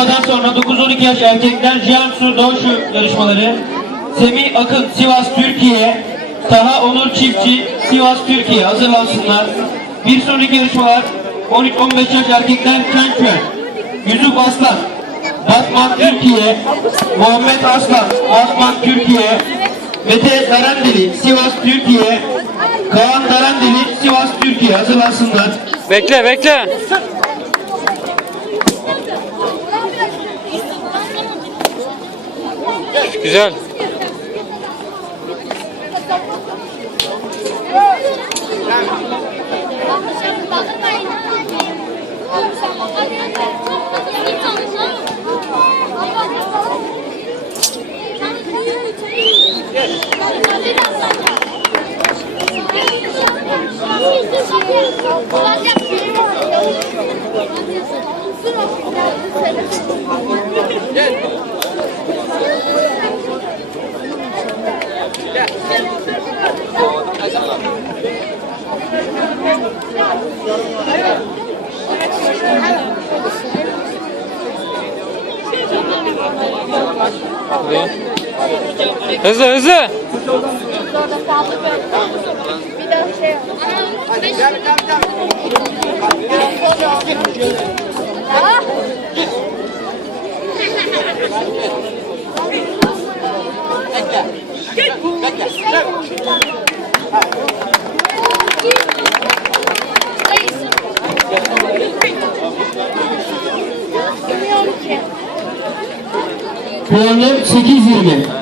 yarışmadan sonra 9-12 yaş erkekler Jiangsu Doğuşu yarışmaları. Semih Akın Sivas Türkiye. Taha Onur Çiftçi Sivas Türkiye hazırlansınlar. Bir sonraki yarışmalar 13-15 yaş erkekler Çençön. Yusuf Aslan Batman Türkiye. Muhammed Aslan Batman Türkiye. Mete Darandeli Sivas Türkiye. Kaan Darandeli Sivas Türkiye hazırlansınlar. Bekle bekle. Güzel. Hızlı hızlı. Bir daha şey Ah! Puanı 8-20.